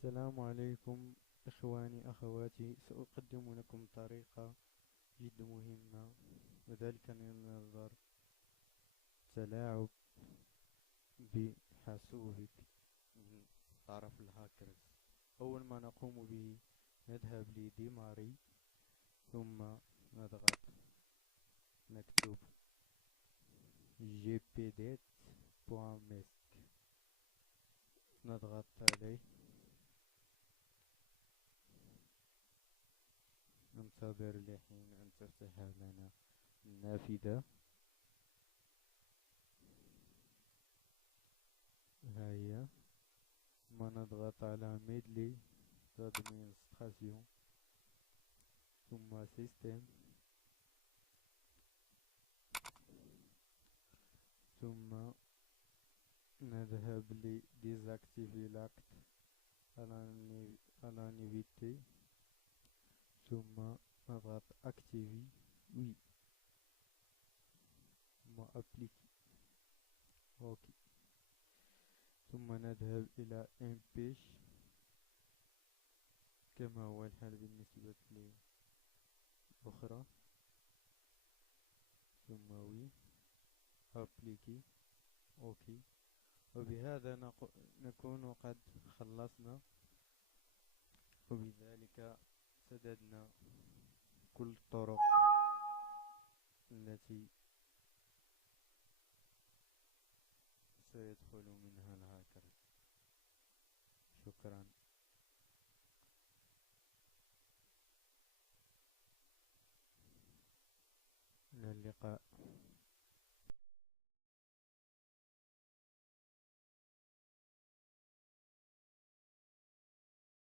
السلام عليكم إخواني أخواتي، سأقدم لكم طريقة جد مهمة، وذلك من نظر تلاعب بحاسوبك من طرف الهاكرز. أول ما نقوم به نذهب لديماري، ثم نضغط، نكتب gpdet.mesk، نضغط عليه، ننتظر لحين أن تفتح لنا النافذة. هيا، ثم نضغط على ميدلي d'administration، ثم سيستم، ثم نذهب ل deactivate anonymity، ثم نضغط active oui، ثم applique ok، ثم نذهب إلى امبيش كما هو الحال بالنسبة للأخرى، ثم oui applique ok. وبهذا نكون قد خلصنا، وبذلك سددنا كل الطرق التي سيدخل منها الهاكر. شكرا. إلى اللقاء.